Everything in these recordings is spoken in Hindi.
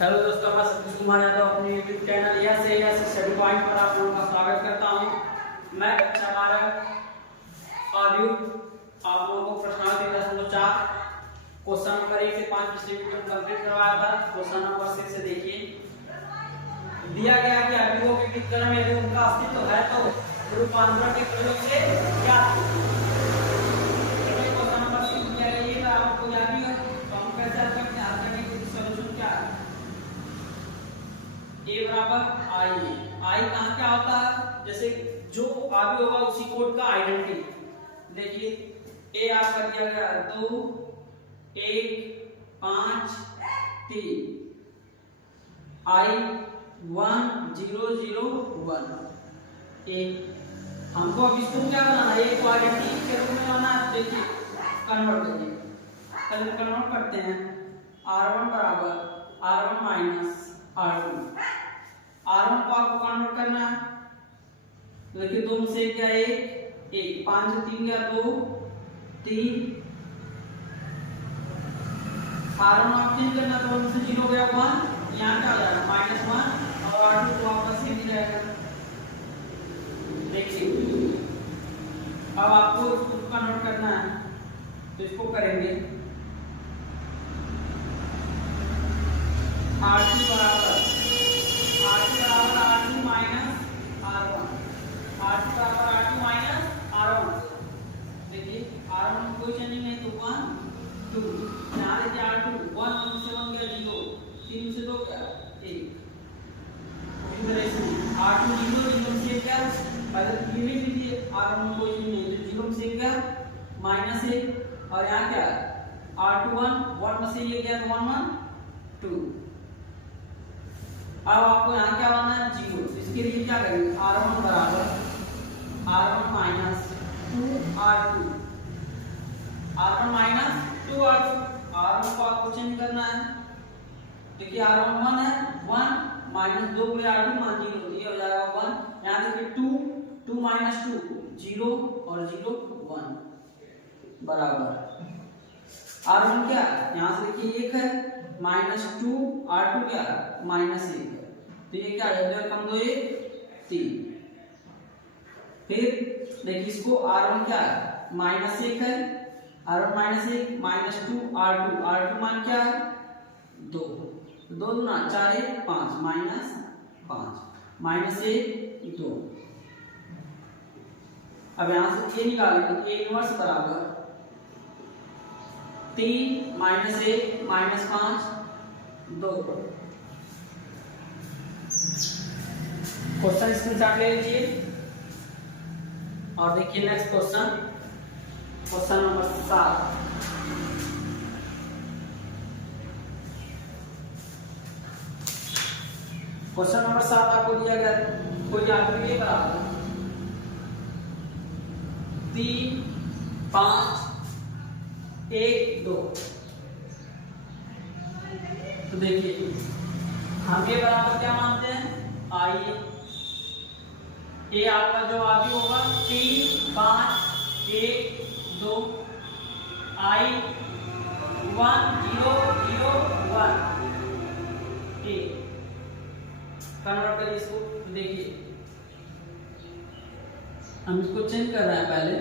हेलो दोस्तों, मैं सतीश कुमार यादव अपने YouTube channel yes study point पर आप लोगों का स्वागत करता हूं। मैं कक्षा 12 ऑडियो आप लोगों को प्रश्नावली 10.4 क्वेश्चन नंबर 1 से 5 पिछले वीडियो में कंप्लीट करवाया था। क्वेश्चन नंबर 6 से देखिए, दिया गया कि अणुओं के विकर्ण में यदि उनका अस्तित्व है तो रूपांतरण के प्रयोग से क्या क्वेश्चन नंबर 6 दिया गया, ये आपको याद ही है तो हम कैसे हल करते हैं। हल करने के सॉल्यूशन क्या है, a बराबर आई कहाँ क्या होता है, जैसे जो आगे होगा उसी कोड का आइडेंटिटी। देखिए a आपका दिया गया 2 1 5 3, i 1 0 0 1 a। हमको अब इसको क्या बनाना है, एक आइडेंटिटी के रूप में बनाना है। देखिए कन्वर्ट करिए, पहले कन्वर्ट करते हैं। r1 बराबर r1 माइनस r2, r1 को आपको कन्वर्ट करना है। देखिए 2 में से क्या 1 5 से 3 गया 2 3, r1 आप चेंज करना तो 1 से 0 गया 1, यहाँ क्या हो जाएगा -1 और r2 तो आपका सेम ही रहेगा। देखिए अब आपको इसको कन्वर्ट करना है तो इसको करेंगे। r2 बराबर r2 माइनस r1, r2 बराबर r2 माइनस r1। देखिए r1 कोई चेंजिंग नहीं तो 1 2, यहाँ देखिए r2 1 से 1 गया 0, 3 से 2 गया 1। इस तरह से r2 0 से क्या पहले लिमिट लीजिए, r1 कोई चेंज नहीं तो 0 से क्या -1 और यहाँ क्या r2 1 में से ये गया तो 1 1 2। अब आपको यहाँ क्या बनाना है 0, इसके लिए क्या करेंगे r1 बराबर r1 minus 2r2, r1 minus 2r2, r1 को आपको चेंज करना है। देखिए r1 1 है 1 माइनस 2 में r2 मान 0 तो ये हो जाएगा 1। यहाँ देखिए 2 2 माइनस 2 0 और 0 1 बराबर r1 क्या यहाँ से देखिए 1 है -2 r2 क्या -1 है तो ये क्या है 2 कम 2 1 3। फिर देखिए इसको r1 क्या है -1 है, r1 -1 -2 r2 मान क्या है 2, 2 दूना 4 1 5 -5 -1 2। अब यहां से a निकालेंगे, a इनवर्स बराबर 3 -1 -5 2। क्वेश्चन स्क्रीनशॉट ले लीजिए और देखिए next question, question number 7। Question number 7 आपको दिया गया कोई आकृति बराबर 3 5 1 2। तो देखिए हम ये बराबर क्या मानते हैं आइए, ये आपका जो आगे होगा 3 5 1 2 i 1 0 0 1 1। कन्वर्ट करिए इसको, देखिए हम इसको चेंज कर रहे हैं पहले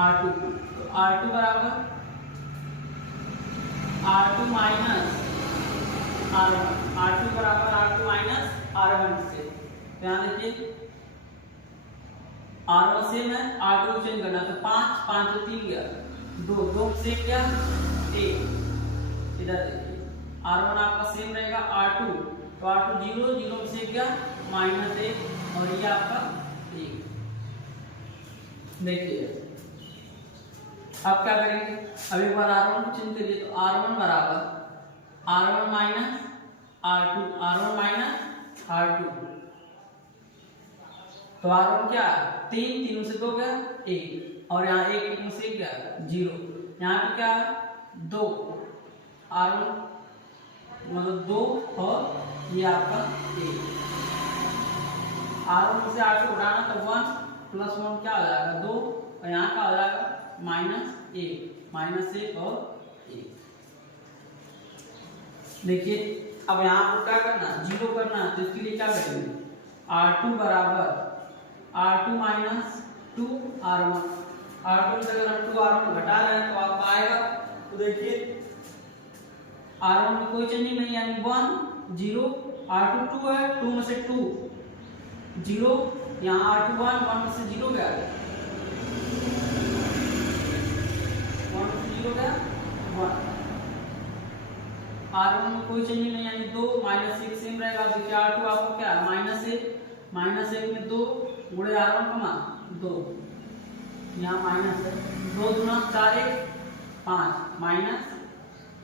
r2, तो r2 बराबर r2 माइनस r1, r2 बराबर r2 माइनस r1 से। यहाँ देखिए r1 से मैं r2 को चेंज करना तो 5 5 से 3 गया 2 2 से क्या 1। इधर देखिए r1 आपका सेम रहेगा r2 तो r2 0 0 से क्या -1 और ये आपका 1। देखिए अब क्या करेंगे, अब एक बार r1 को चेंज करिए तो r1 बराबर r1 minus r2, r1 minus r2 तो r1 क्या 3 3 से 2 गया 1 और यहाँ 1 1 से क्या 0, यहाँ पे क्या 2 r1 मतलब 2 और ये आपका 1। r1 से r2 उठाना तो 1 प्लस 1 क्या हो जाएगा 2 और यहाँ का हो जाएगा -1 और 1। देखिए अब यहाँ पर क्या करना, जीरो करना, तो इसके लिए क्या करेंगे, R2 बराबर R2 माइनस 2R1। R2 से अगर हम 2R1 घटा रहे हैं तो आप आएगा, तो देखिए R1 में कोई चेंज नहीं, यानी 1 0, R2 2 है, 2 में से 2 0, यहाँ R2 1 में से 0 गया, 1 में से 0 गया 1। R1 में कोई चेंज नहीं, यानी 2 माइनस 1 सेम रहेगा। देखिए R2 आपको क्या है, माइनस 1 में 2 गुणे R1 का मान 2, यहाँ माइनस है, 2 दूना 4 1 5 माइनस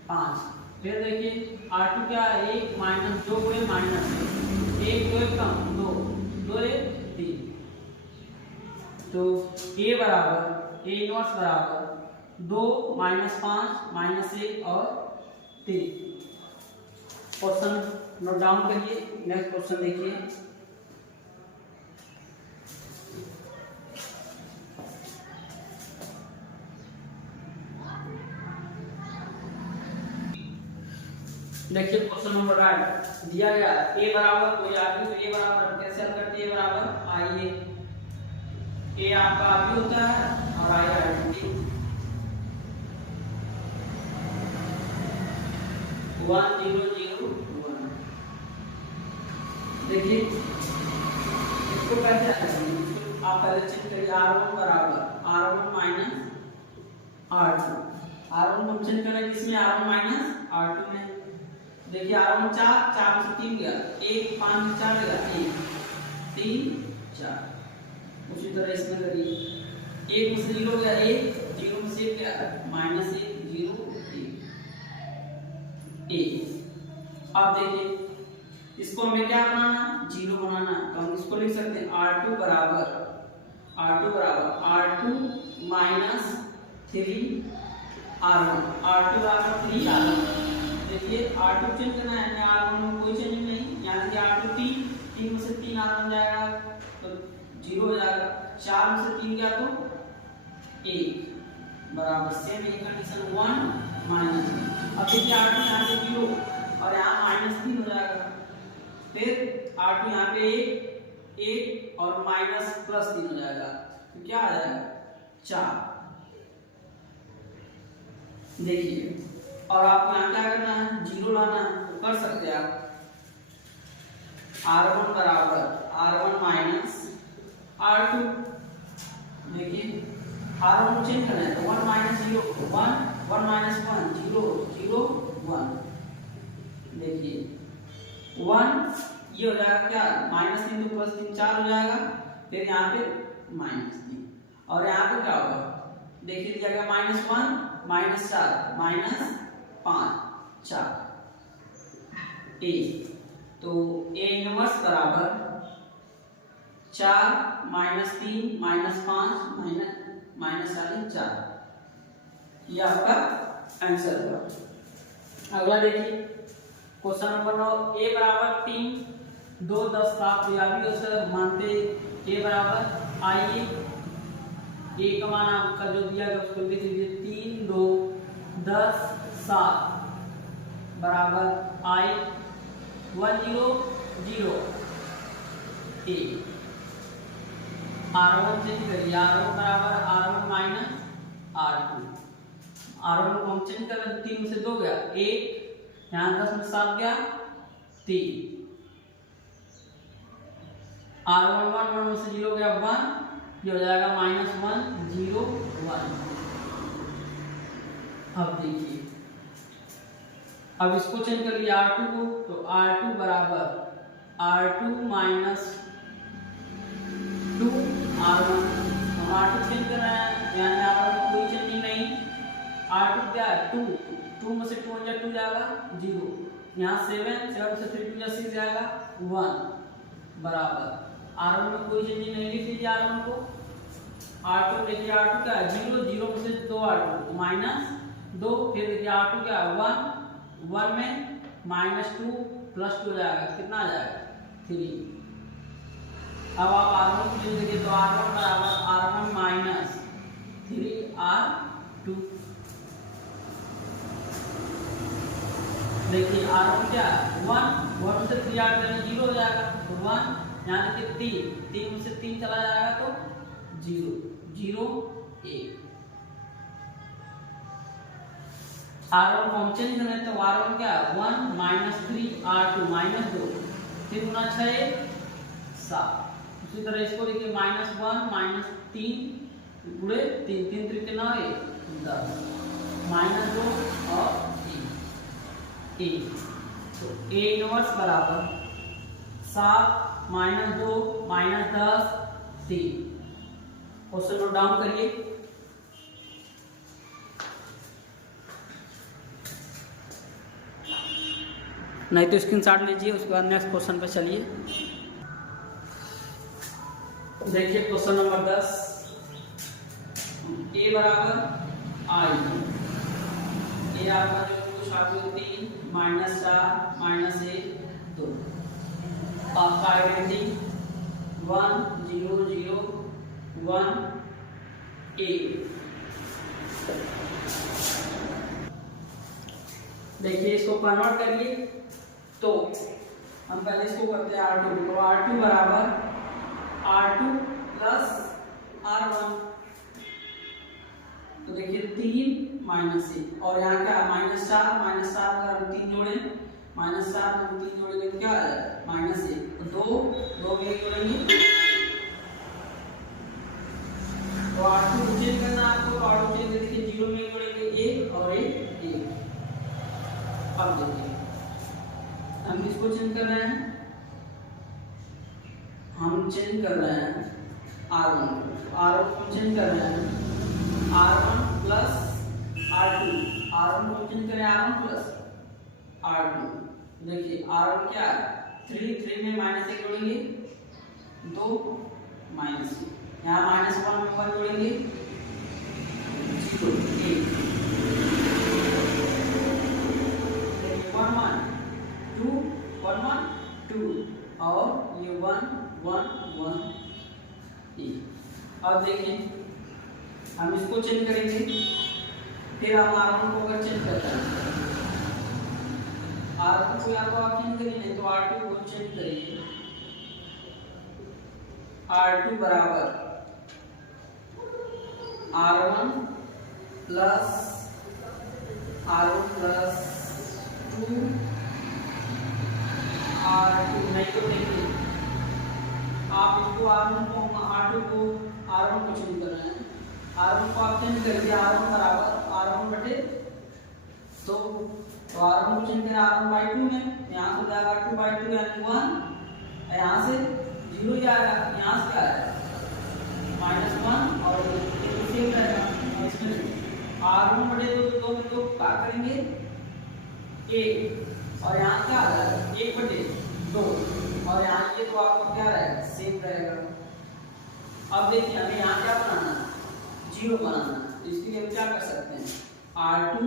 5। फिर देखिए R2 क्या है, 1 माइनस 2 गुणे माइनस 1 2 1 कम 2 2 1 3, तो A बराबर A इनवर्स बराबर 2 माइनस 5 माइनस 1 और 3। क्वेश्चन नोट डाउन करिए। नेक्स्ट क्वेश्चन देखिए, देखिए क्वेश्चन नंबर 8 दिया गया, a बराबर कोई आगे, तो a बराबर कैसे हल करते हैं, a बराबर आइए, a आपका आगे होता है और i आइडेंटिटी 1 0 0 1। देखिए इसको कैसे हल करेंगे, आप पहले चेक करिए, r1 बराबर r1 माइनस r2, r1 हम चेक करें किसमें, r1 माइनस r2 में। देखिए R1 4 में से 3 गया, 1 5 में 4 गया, 1 3 4। उसी तरह इसमें करिए, 1 में से 0 गया 1, 0 में से 1 गया माइनस 1 0 1। अब देखिए इसको हमें क्या बनाना, 0 बनाना, तो हम इसको लिख सकते हैं R2 बराबर R2 माइनस 3R1, R2 बराबर 3R1। देखिए R2 चेंज करना है, R1 में कोई चेंज नहीं, यानी कि R2 3 में से 3 R1 जाएगा तो 0 हो जाएगा, 4 में से 3 गया तो 1 बराबर सेम ये कंडीशन 1 माइनस। अब देखिए R2 यहाँ पे 0 और यहाँ माइनस 3 हो जाएगा, फिर R2 यहाँ पे 1 और माइनस प्लस 3 हो जाएगा, तो क्या आ जाएगा 4। देखिए और आपको यहाँ क्या करना है, 0 लाना है, तो कर सकते हैं आप, R1 बराबर R1 माइनस R2। देखिए R1 चेंज करना है तो 1 माइनस 0 1 1 माइनस 1 0 0 1। देखिए 1 ये हो जाएगा क्या, माइनस 3 तो प्लस 3 4 हो जाएगा, फिर यहाँ पे माइनस 3 और यहाँ पे क्या होगा, देखिए दिया गया -1 -4 माइनस 5 4 a, तो a इनवर्स बराबर 4 -3 -5 -4, ये आपका आंसर होगा। अगला देखिए क्वेश्चन नंबर 9, a बराबर 3 2 10 7 या भी उसे मानते a बराबर आइए, a का मान आपका जो दिया गया उसको लिख लीजिए, 3 2 10 7 बराबर i 1 0 0 a। R1 चेंज करिए, R1 बराबर R1 माइनस R2, R1 को हम चेंज कर रहे हैं, 3 में से 2 गया 1, यहाँ 10 में 7 गया 3, R1 1 1 में से 0 गया 1, ये हो जाएगा -1 0 1। अब देखिए अब इसको चेंज कर लिया R2 को, तो R2 बराबर R2 माइनस 2 R1, हम R2 चेंज कर रहे हैं, यानी R1 कोई चेंजिंग नहीं, R2 क्या है 2 में से 2 जाएगा 0, यहाँ 7 से 3 2 6 जाएगा 1 बराबर R1 में कोई चेंजिंग नहीं, लिख लीजिए R1 को। R2 देखिए R2 क्या है 0 0 में से 2 R2 माइनस 2, फिर देखिए R2 क्या है 1 1 में -2 +2 हो जाएगा, कितना आ जाएगा 3। अब आप R1 को देखिए तो R1 बराबर R1 माइनस 3R2। देखिए R1 क्या है 1, 1 से 3 ऐड करें 0 हो जाएगा, तो 1 यहाँ देखिए 3 में से 3 चला जाएगा तो 0, 0 1। R1 को हम चेंज करें तो R1 क्या है 1 माइनस 3 R2 माइनस 2, 3 गुना 6 7। उसी तरह इसको देखिए -1 माइनस 3 गुणे 3, 3 3 9 10 -2 और 1। तो A इनवर्स बराबर 7 minus 2 minus 10 3। Question note down करिए। नहीं तो स्क्रीनशॉट लीजिए, उसके बाद नेक्स्ट क्वेश्चन पे चलिए। देखिए क्वेश्चन नंबर 10, A बराबर I, ये आपका जो कुछ आपको 3 -4 -1 2, आपका आइडेंटिटी 1 0 0 1 1। देखिए इसको कन्वर्ट करिए तो हम पहले इसको करते हैं R2, तो R2 बराबर R2 प्लस R1, तो देखिए 3 -1 और यहाँ क्या -4 का हम 3 जोड़े, -4 में 3 जोड़ेंगे तो क्या आ जाएगा -1, तो 2 में 1 जोड़ेंगे तो R2 चेंज करना आपको, तो R2 चेंज देखिए 0 में 1 जोड़ेंगे 1 और 1। अब देखिए हम इसको चेंज कर रहे हैं, हम चेंज कर रहे हैं R1 को चेंज कर रहे हैं R1 प्लस R2, R1 को चेंज करें R1 प्लस R2। देखिए R1 क्या है 3 में -1 जोड़ेंगे 2 -1, यहाँ -1 में 1 जोड़ेंगे 0 1, 1 1 2 1 1 2 और ये 1 1 1 1। अब देखिए हम इसको चेंज करेंगे, फिर हम R1 को अगर चेंज करते हैं R2 को या तो आप चेंज करिए, नहीं तो R2 को चेंज करिए। R2 बराबर R1 plus R1 plus 2 R2, नहीं तो देखिए आप इसको R1 को चेंज कर रहे हैं, R1 को आप चेंज कर दिया, R1 बराबर R1 बटे 2, तो R1 को चेंज करें R1/2 में, यहाँ से जाएगा 2/2 यानी 1, यहाँ से 0 जाएगा, यहाँ से क्या है -1 और सेम रहेगा। R1 बटे 2 में 2 क्या करेंगे 1 और यहाँ क्या आ जाएगा 1/2 और यहाँ ये तो आपका क्या रहेगा सेम रहेगा। अब देखिए हमें यहाँ क्या बनाना है 0 बनाना है, तो इसके लिए हम क्या कर सकते हैं R2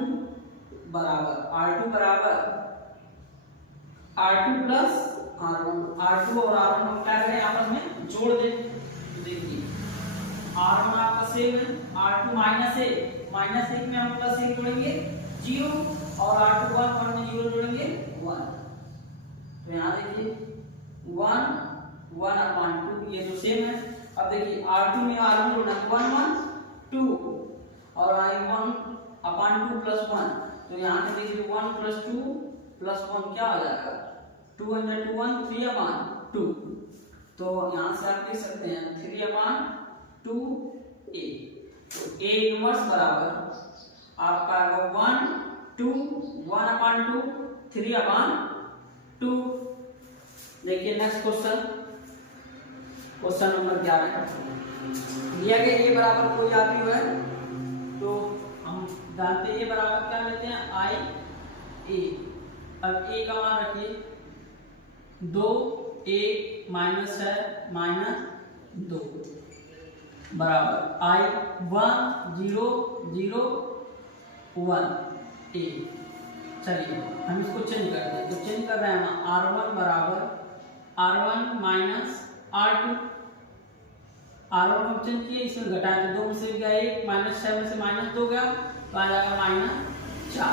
बराबर R2 प्लस R1, R2 और R1 को क्या करें आपस में जोड़ दें। तो देखिए R1 आपका सेम है, R2 -1 में हम प्लस 1 जोड़ेंगे 0 और R2 1 में 0 जोड़ेंगे 1, तो यहाँ देखिए 1 1/2 ये तो सेम है। अब देखिए R2 में R1 जोड़ना 1 1 2 और I1/2 प्लस 1, तो यहाँ पे देखिए 1 + 2 + 1 क्या हो जाएगा 2 × 2 1 3/2, तो यहाँ से आप लिख सकते हैं 3/2A। तो A इनवर्स बराबर आपका आएगा 1 2 1/2 3/2। देखिए नेक्स्ट क्वेश्चन नंबर 11 दिया गया ये बराबर कोई आदमी है, तो हम जानते हैं ये बराबर क्या लेते हैं IA। अब A का मान रखिए 2 1 - 2 बराबर I1 0 0 1 A। चलिए हम इसको चेंज करते हैं, तो चेंज कर रहे हैं हम R1 बराबर R1 माइनस R2, R1 को चेंज किए इसमें घटाया तो 2 में से गया 1 -6 में से -2 गया तो आ जाएगा -4।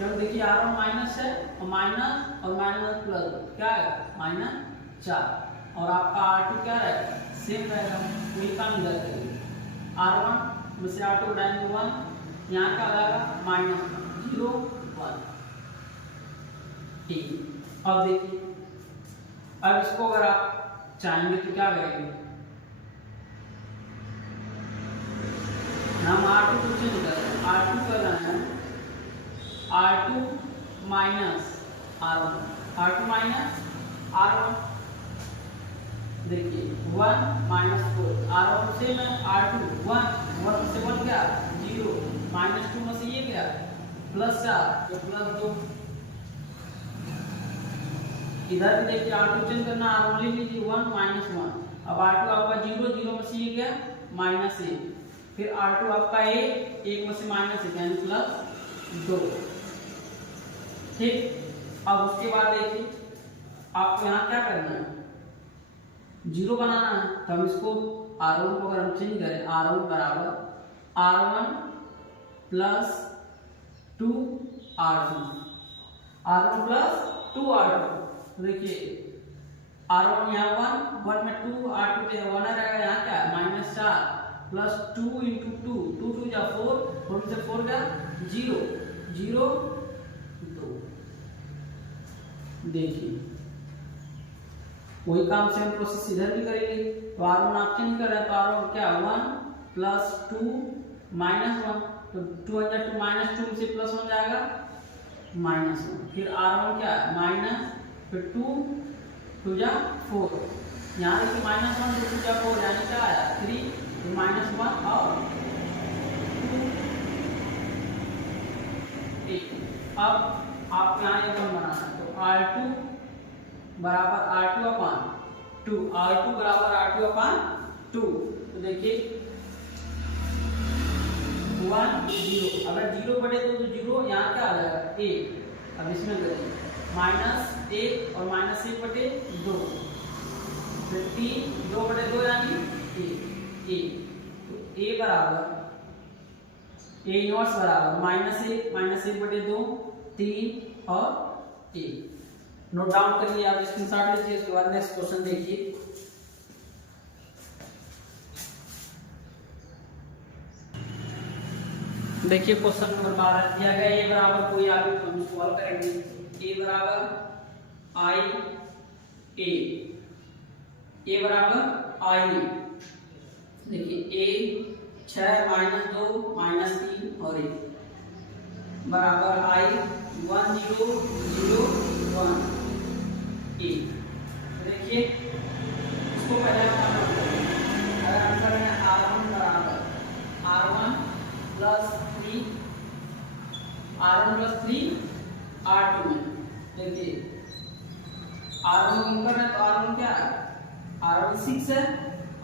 क्योंकि देखिए R1 माइनस है और माइनस और माइनस प्लस क्या है -4 और आपका R2 क्या रहेगा सेम रहेगा। वही काम इधर करेंगे R1 में से R2 डालेंगे 1 यहाँ क्या आ जाएगा -0 1। ठीक अब देखिए अब इसको अगर आप चाहेंगे तो क्या करेंगे हम R2 को चेंज करें R2 कर रहे हैं R2 माइनस R1 देखिए 1 -4 R1 से मैं R2 1 से 1 क्या 0 -2 में से ये क्या +4 तो +2 इधर भी देखिए R2 चेंज करना R1 ले लीजिए 1 -1 अब R2 आपका 0 0 में से ये क्या -1 फिर R2 आपका 1 में से -1 यानी +2। ठीक अब उसके बाद देखिए आपको यहाँ क्या करना है 0 बनाना है तो हम इसको R1 को अगर हम चेंज करें R1 बराबर R1 plus 2R2 R1 plus 2R2 तो देखिए R1 यहाँ 1 में 2 R2 के 1 रहेगा यहाँ क्या -4 प्लस 2 इंटू 2 2 2 जा 4 4 से 4 का 0 0 2। देखिए वही काम से हम प्रोसेस इधर भी करेंगे तो R1 आप चेंज कर रहे हैं तो R1 क्या 1 प्लस 2 -1 तो 2 -2 से +1 जाएगा -1 फिर R1 क्या माइनस फिर 2 2 जा 4 यहाँ देखिए -1 2 जा 4 यानी क्या आया 3 तो -1 और 2 ठीक अब आप यहाँ ये वन बनाना है तो R2 बराबर R2 अपान 2 R2 बराबर R2 अपान 2 तो देखिए 1 0 अगर 0 बटे 2 तो 0 यहाँ क्या आ जाएगा 1 अब इसमें करिए -1 और -1 बटे 2 फिर 3 2 बटे 2 यानी 1 तो A बराबर A इनवर्स बराबर -1 बटे 2 3 और 1। नोट डाउन करिए आप स्क्रीनशॉट लीजिए उसके बाद नेक्स्ट क्वेश्चन देखिए। देखिए क्वेश्चन नंबर 12 दिया गया A बराबर कोई आप हम सॉल्व करेंगे A बराबर A बराबर I देखिए A 6 -2 -3 और 1 बराबर I 1 0 0 1 1 देखिए इसको पहले अगर हम करें R1 बराबर R1 प्लस 3 R2 में देखिए R1 को कर रहे हैं तो R1 क्या है R1 6 है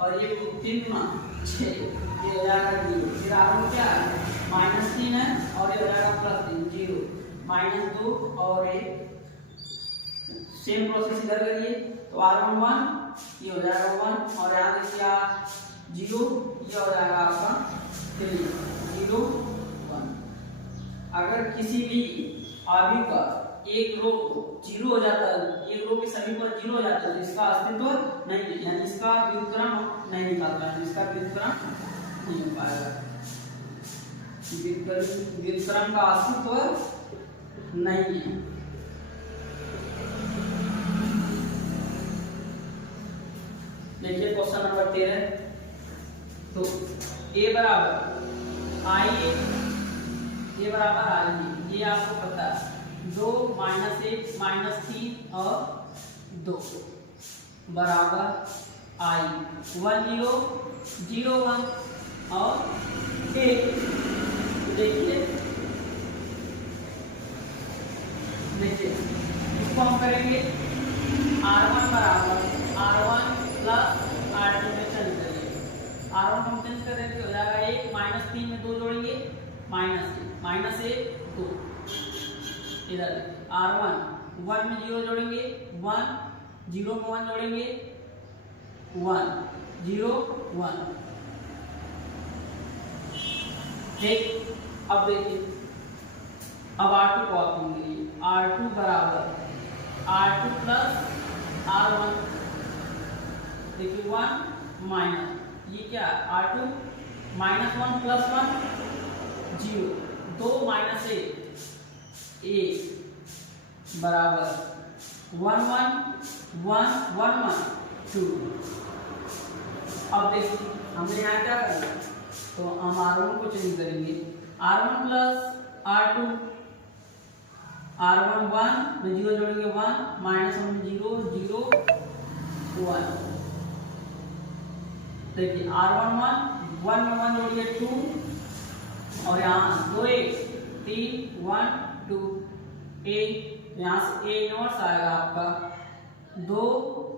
और ये 3 में 6 ये हो जाएगा 0 फिर R1 क्या है -3 है और ये हो जाएगा +3 0 -2 और 1 सेम प्रोसेस इधर करिए तो R1 1 ये हो जाएगा 1 और यहाँ देखिए 0 ये हो जाएगा आपका 3 0 1। अगर किसी भी आदमी का एक रो 0 हो जाता है एक रो के सभी पर 0 हो जाता है तो इसका अस्तित्व नहीं है यानी इसका व्युत्क्रम नहीं निकालता है इसका व्युत्क्रम नहीं हो पाएगा व्युत्क्रम का अस्तित्व नहीं है। देखिए क्वेश्चन नंबर 13 तो A बराबर I ये आपको पता है 2 -1 -3 और 2 बराबर I 1 0 0 1 और 1 देखिए इसको हम करेंगे R1 बराबर R1 प्लस R2 में चेंज करिए R1 हम चेंज कर रहे थे हो जाएगा 1 -3 में 2 जोड़ेंगे -1 2 इधर R1 1 में 0 जोड़ेंगे 1 0 में 1 जोड़ेंगे 1 0 1 ठीक। अब देखिए अब R2 को आप लेंगे, R2 बराबर R2 प्लस R1, देखिए 1 माइनस ये क्या R2 माइनस 1 प्लस 1 0, 2 माइनस 1 बराबर 1 1 1 1 1 2। अब देखिए हमने यहाँ क्या करना है, तो हम R1 को चेंज करेंगे, R1 प्लस R2, R1 1 में 0 जोड़ेंगे 1 माइनस 1 0 0 1। देखिए R1 1 में 1 जोड़िए 2 और यहाँ 2 1 3 1 2 1, यहाँ से A इनवर्स आएगा आपका 2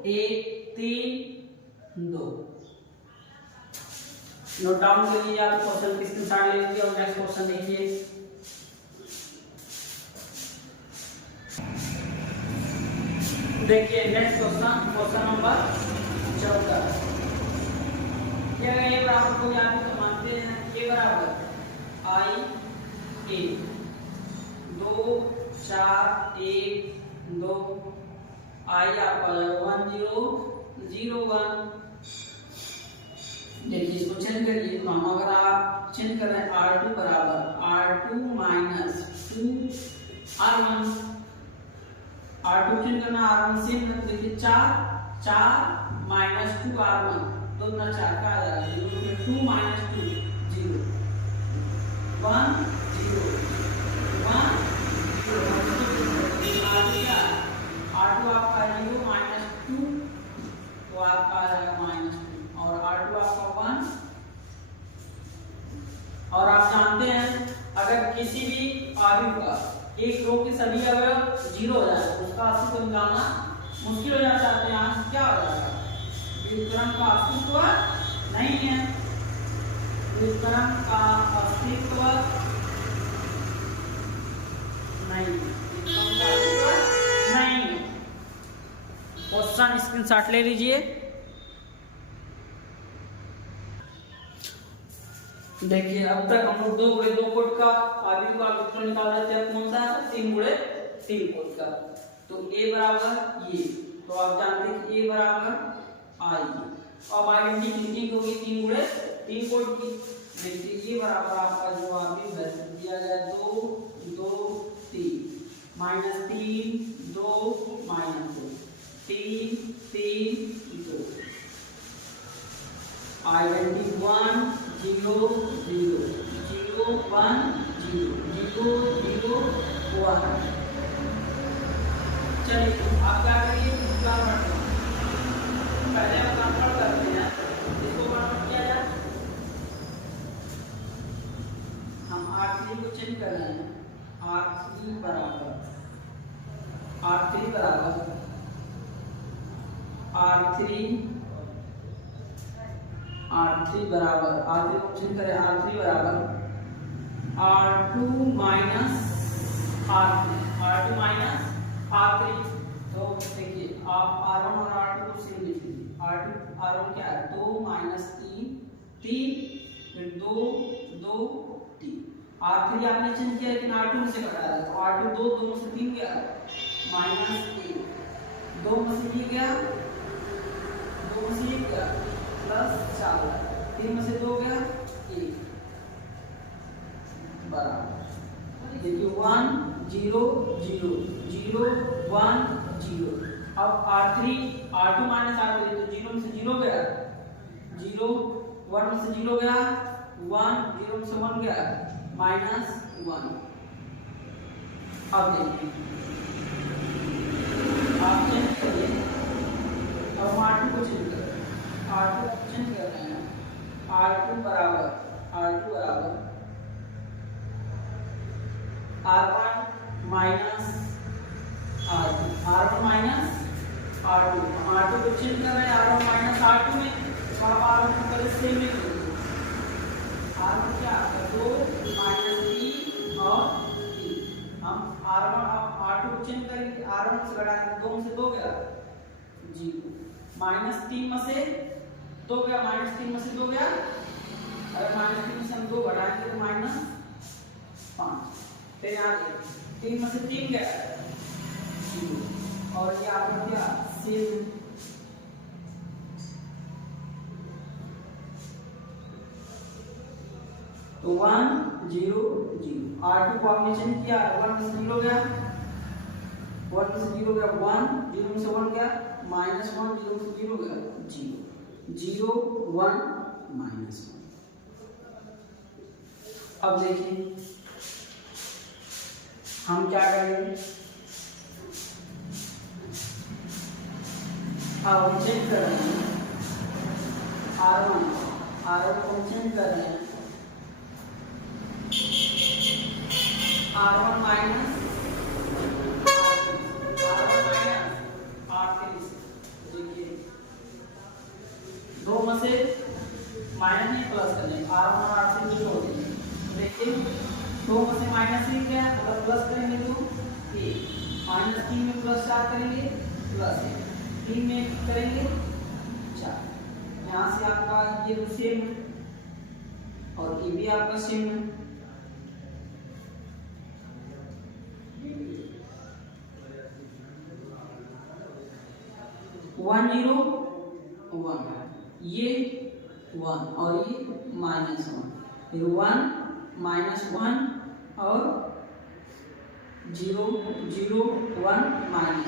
1 3 2। नोट डाउन कर लीजिए, आप क्वेश्चन की स्क्रीनशॉट ले लीजिए और नेक्स्ट क्वेश्चन देखिए। देखिए नेक्स्ट क्वेश्चन, क्वेश्चन नंबर 14। क्या है बराबर को यहाँ पे मानते हैं a बराबर I a 2 4 1 2 I आपका 1 0 0 1। देखिए इसको चेंज करिए, तो हम अगर आप चेंज कर रहे हैं R2 बराबर R2 minus 2 R1, R2 change करना R1 से, देखिए 4 4 माइनस 2 R1 2 ना 4 का आ जाएगा 0, 2 माइनस 2 0 1 0 1 0। R2 आपका 0 माइनस 2 तो आपका आ जाएगा माइनस 2 और R2 आपका 1। और आप जानते हैं अगर किसी भी आयु का एक रो के सभी अवयव 0 हो जाए तो उसका अस्तित्व निकालना मुश्किल हो जाता है। यहाँ क्या हो जाएगा, व्युत्क्रम का अस्तित्व नहीं है, व्युत्क्रम का अस्तित्व नहीं, नहीं। क्वेश्चन स्क्रीनशॉट ले लीजिए। देखिए अब तक हम लोग 2 गुणे 2 कोट का आयु का व्युत्क्रम निकाल रहे थे, कौन सा है 3 गुणे 3 कोट का। तो a बराबर ये, तो आप जानते हैं कि a बराबर I। अब आइडेंटिटी कितनी होगी 3 गुणे 3 कोट की। देखिए ये बराबर आपका जो आपकी वैल्यू दिया गया 2 2 3 माइनस 3 2 माइनस 2 3 3 2। आइडेंटिटी 1 0 0 0 1 0 0 0 1। चलिए आप क्या करिए, पहले हम कन्वर्ट करते हैं, इसको कन्वर्ट किया जाए। हम R3 को चेंज कर रहे हैं, R3 बराबर R3 बराबर R3 बराबर R3 को चेंज करें, R3 बराबर R2 minus R2 minus R3। तो देखिए आप R1 और R2 को सेम लिख लीजिए। R1 क्या है 2 माइनस 3 3 फिर 2 2 3। R3 आपने चेंज किया लेकिन R2 में से घटा रहा है, तो R2 2 में से 3 गया माइनस 1 2 में से 3 गया 2 में से 1 गया प्लस 4 3 में से 2 गया 1 बराबर। देखिए 1 0 0 0 1 0। अब R2 माइनस R3 तो 0 में से 0 गया 0 1 में से 0 गया 1 0 में से 1 गया माइनस 1। अब देखिए आप चेंज करिए, अब हम R2 को चेंज कर रहे हैं, R2 को चेंज कर रहे हैं, R2 बराबर R1 minus R2 minus R2। R2 को चेंज कर रहे हैं R1 माइनस R2 में, तो आप R1 को पहले सेम लिख लीजिए। R1 क्या है 2 माइनस 3 और 3। हम R2 को चेंज करेंगे, R1 से घटाएंगे 2 में से 2 गया 0 माइनस 3 में से 2 गया माइनस 3 में से 2 गया, अगर माइनस 3 से हम 2 घटाएंगे तो माइनस 5। फिर यहाँ 3 में से 3 क्या है 0 और ये आपका क्या सेम तो 1 0 0 R2 कॉम्बिनेशन किया 1 में से 0 गया 1 में से 0 गया 1 0 में से 1 गया -1 0 में से 0 गया 0 0 1 -1। अब देखिए हम क्या करेंगे अब चेक कर रहे हैं R1 को चेंज कर रहे हैं R1 माइनस R3 देखिए 2 में से माइनस नहीं प्लस करेंगे R1 और R3 जो होते हैं देखिए 2 में से माइनस ही क्या अगर प्लस करेंगे तो a -3 में प्लस 4 करेंगे प्लस 3 में करेंगे 4 यहाँ से आपका ये सेम है और ये भी आपका सेम है 1 0 1 ये 1 और ये -1 फिर 1 -1 और 0 0 1 -1।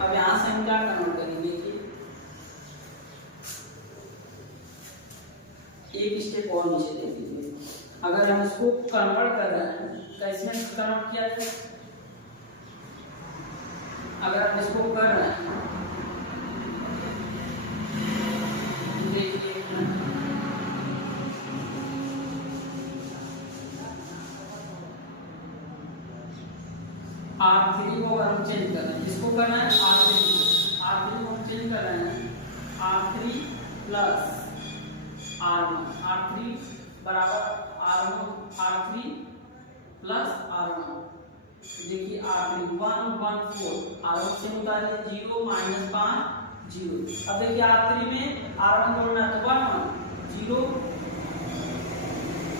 अब यहाँ से हम क्या कन्वर्ट करेंगे कि एक स्टेप और नीचे ले लीजिए अगर हम इसको कन्वर्ट कर रहे हैं कैसे कन्वर्ट किया जाए अगर हम इसको कर रहे हैं देखिए R3 को हम चेंज कर रहे हैं इसको करना है R3 को हम चेंज कर रहे हैं R3 प्लस R3 बराबर R3 प्लस R1 देखिए R3 1 1 4 R1 से उतारिए 0 -5 0 अब देखिए R3 में R1 जोड़ना तो 1 1 0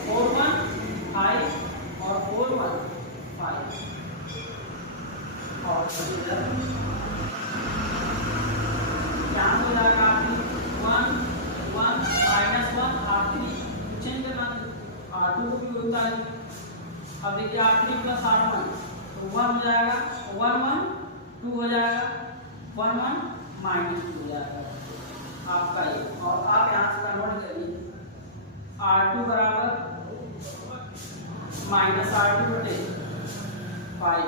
4 1 5 और 4 1 5 और यहाँ हो जाएगा R3 1 1 -1 R3 चेंज करना R2 को भी उतारिए अब देखिए R3 प्लस R1 तो 1 हो जाएगा 1 1 2 हो जाएगा 1 1 -2 हो जाएगा आपका ये और आप यहाँ से कन्वर्ट करिए R2 बराबर -R2/5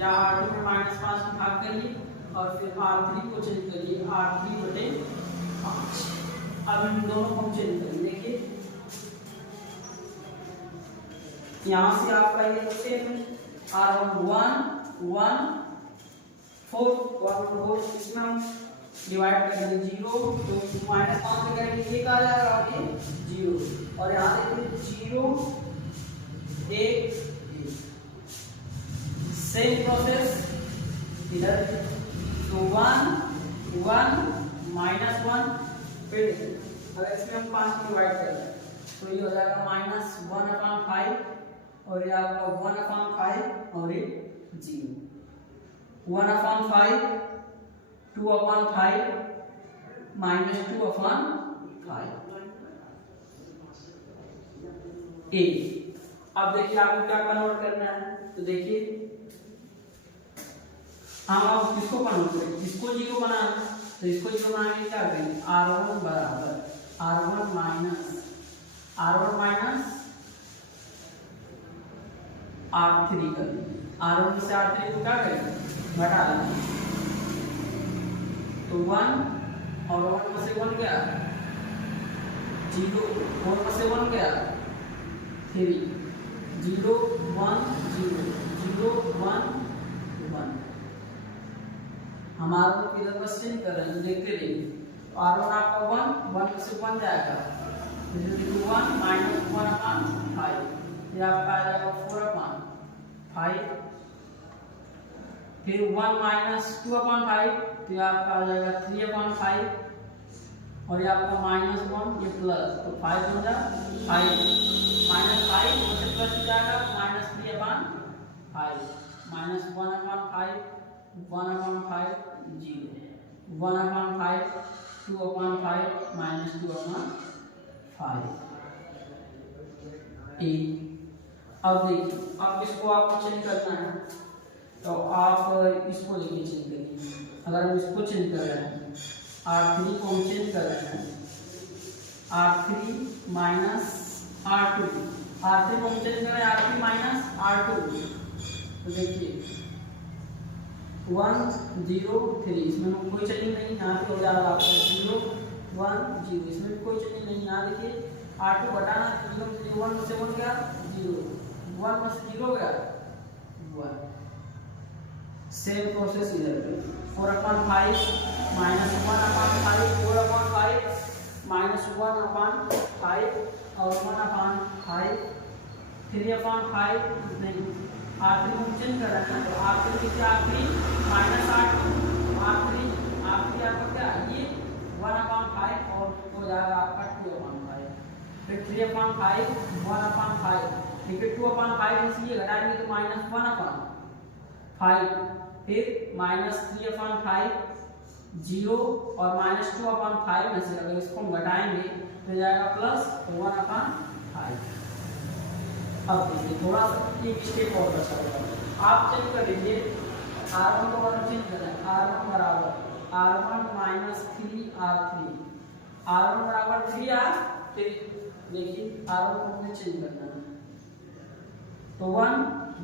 या R2 में -5 में भाग करिए और फिर R3 को चेंज करिए R3/5। अब इन दोनों को चेंज करिए देखिए यहाँ से आपका ये सेम है R1 1 1 4 1 इसमें हम डिवाइड करेंगे 0 तो -5 से करेंगे 1 आ जाएगा और ये 0 और यहाँ देखिए 0 1 सेम प्रोसेस इधर तो 1 1 -1 फिर अगर इसमें हम 5 डिवाइड करें तो ये हो जाएगा -1/5 और ये आपका 1/5 और ये 0 1/5 2/5 -2/5 a। अब देखिए आपको क्या कन्वर्ट करना है तो देखिए हम अब किसको कन्वर्ट करेंगे इसको 0 बनाना तो इसको 0 बनाने के लिए क्या करेंगे R1 बराबर R1 माइनस R3 कर देंगे R1 से R3 को क्या करेंगे घटा देंगे तो 1 और 1 में से 1 गया 0 1 में से 1 गया 3 0 1 0 0 1 1 हम R1 की जगह चेंज कर रहे हैं देखते रहिए तो R1 आपका 1 में से 1 जाएगा 1 -1/5 ये आपका आ जाएगा 4/5 फिर 1 -2/5 तो ये आपका आ जाएगा 3/5 और ये आपका -1 ये प्लस तो 5 हो जाए 5 माइनस 5 से प्लस हो जाएगा माइनस 3/5 माइनस 1/5 1/5 0 1/5 2/5 माइनस 2/5 8। अब देखिए अब इसको आपको चेंज करना है तो आप इसको लेके चेंज करिए। अगर हम इसको चेंज कर रहे हैं R3 को हम चेंज कर रहे हैं R3 माइनस R2 R3 को हम चेंज कर रहे हैं R3 माइनस R2 तो देखिए 1 0 3 इसमें कोई चेंजिंग नहीं यहाँ पे हो जाएगा आपका 0 1 0 इसमें भी कोई चेंजिंग नहीं। यहाँ देखिए R2 घटाना 0 1 से 1 गया 0 1 में से 0 गया 1 सेम प्रोसेस इधर पे 4/5 माइनस 1/5 4/5 माइनस 1/5 और 1/5 3/5 नहीं R3 को चेंज कर रहे हैं तो R3 कितना R3 माइनस R2 R3 आपका क्या ये 1/5 और हो जाएगा आपका 2/5 फिर 3/5 1/5 ठीक है 2/5 इसलिए घटाएंगे तो माइनस 1/5 फिर माइनस 3/5 0 और माइनस 2/5 में से अगर इसको हम घटाएंगे तो जाएगा प्लस 1/5। अब देखिए थोड़ा सा एक स्टेप और बचा हुआ आप चेक कर लीजिए R1 को हम चेंज करें R1 बराबर R1 माइनस 3R3 R1 बराबर 3R3 देखिए R1 को हमें चेंज करना है तो 1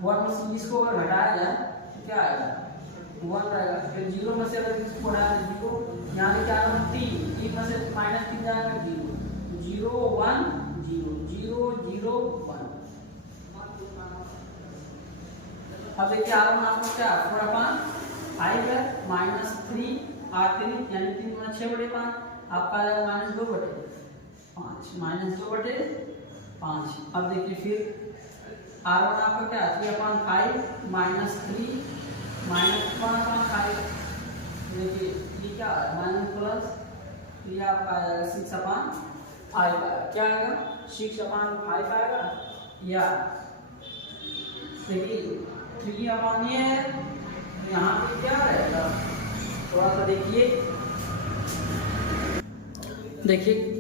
में से इसको अगर घटाया जाए तो क्या आएगा 1 रहेगा फिर 0 में से अगर इसको घटाया 0 यहाँ पे क्या आएगा 3 में से माइनस 3 जाएगा 0 1 0 0 0 1 अब देखिए R1 आपको क्या 4/5 है माइनस 3R3 यानी 3 गुना 6/5 आपका आ जाएगा माइनस 2/5 माइनस 2/5। अब देखिए फिर R1 आपका क्या 3/5 माइनस 3 माइनस 1/5 देखिए ये क्या है माइनस प्लस ये आपका आ जाएगा 6/5 आएगा क्या आएगा 6/5 आएगा या देखिए 3/5 ये है यहाँ पे क्या रहेगा थोड़ा सा देखिए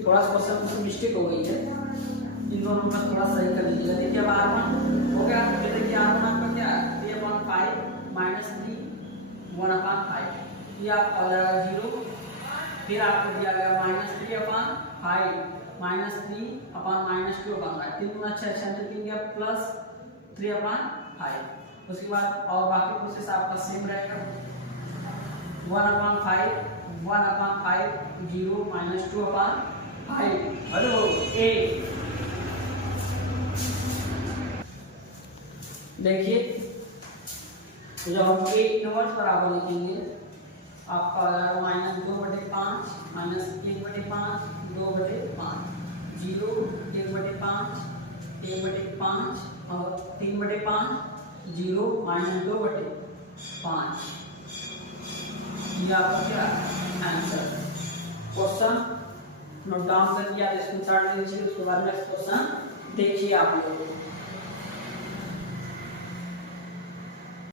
थोड़ा सा क्वेश्चन में मिस्टेक हो गई है इन दोनों का थोड़ा सही कर लीजिएगा। देखिए अब R1 हो गया फिर देखिए R1 आपका क्या है 3/5 माइनस 3 1/5 ये आपका हो जाएगा 0 फिर आपको दिया गया माइनस 3/5 माइनस 3/माइनस 2/5 3 गुना 6 3 गया प्लस 3/5 उसके बाद और बाकी प्रोसेस आपका सेम रहेगा 1/5 0 माइनस 2/5 हेलो ए देखिए जब हम a इनवर्स बराबर लिखेंगे आपका आ जाएगा माइनस 2/5 माइनस 1/5 2/5 0 1/5 1/5 और 3/5 0 माइनस 2/5 ये आपका क्या आंसर क्वेश्चन नोट डाउन कर लिया स्क्रीनशॉट ले लीजिए उसके बाद नेक्स्ट क्वेश्चन देखिए आप लोग।